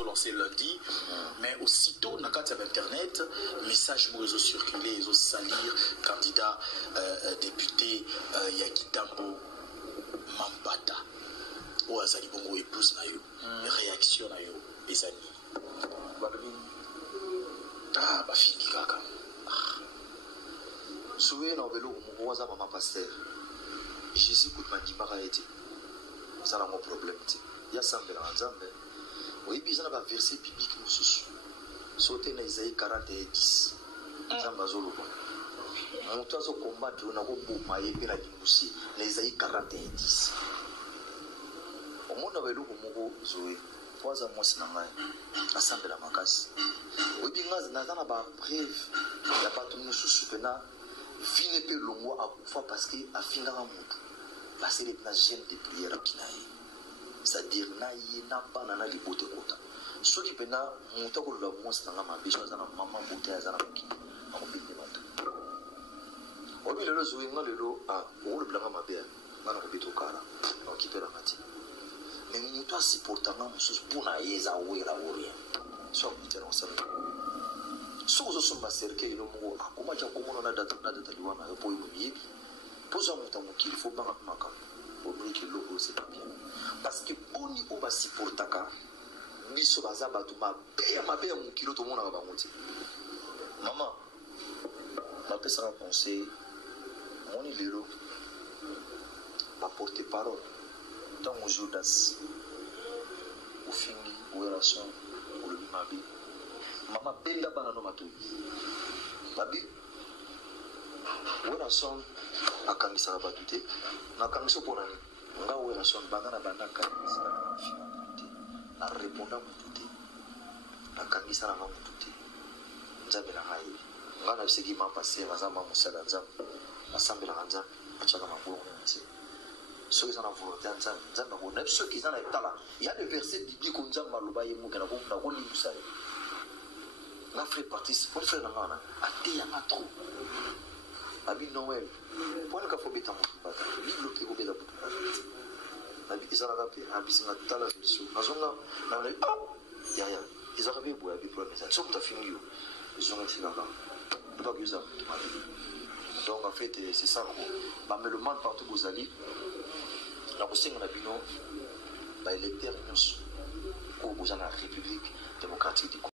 ont lancé lundi, mais aussitôt, dans le cadre d'Internet, message pour réseaux circulés, ils ont salir candidat député Yakitambo Mampata. Ou Azali Bongo épouse na yo, réaction na yo, les amis. Ah, bah fini kaka. Soué na velo mwaza mama pasteur. Jésus coûte ma dimara été. Ça n'a pas de problème. Il y a ça en Nzambe. Oui, puis ça n'a pas verset biblique nous sous. Sauter dans Isaïe 41:10. Nzambe azolo bon. Mon toi so combattre on a ko boma et la dimbusi. Isaïe 41:10. Au monde na velo moko Zoé. Poza mwasi na ngai. Assemble la makasi. Oui, puis ngazi na na ba preuve. Ya pas tout nous sous pena. Fine pe longo akufa parce que afinga mutu. Parce que les gènes de prière qui n'aille. C'est-à-dire naïe n'a pas nana libote kota. Ceux qui pena muta ko la mwasi na ma biso za na mama bote za na ki. Ako binde mata. Obi lelo zo nga lelo o le blanga mabe. Ngana ko bito kara. On qui peut la mati. Mais muta supporta na musus puna yeza wera woria. So muta no sana. So zo somba serke ino mo akoma cha komono na data liwana yo boy muyibi. Posa muta mukili fo banga makam. Obli ki logo c'est pas bien. Parce que oni oba supportaka biso baza batu mabe mukilo to mona ba muti. Maman ma pesa na penser moni lelo ba porter parole dans mon Judas au fingi ou relation ou le mabe. Maman benda bana no matu. Babi relation akangisa na batute na kangiso pona ni nga relation bana banda kanisa na fina batute na répondant mutute na kangisa na mutute nzambe na hayi nga na biseki ma passer bazama musala nzambe assemble na nzambe achaka maboko nse ceux qui ont la volonté nzambe ko na ceux qui ont la tala il y a des versets bibliques nzambe maloba yemu kana ko na ko limbusa la frère participe pour faire la mana ate ya na trop abi Noël pour ne pas beta mon bible qui obéda pour abi izala kape abi singa tala vision nazonga na ya izala be boya bi problème ça somta fini yo zonga tsika ba pas que ça donc en fait c'est ça ba me le monde partout vous allez la bosinga na bino ba électeur nyonso ko bozana république démocratique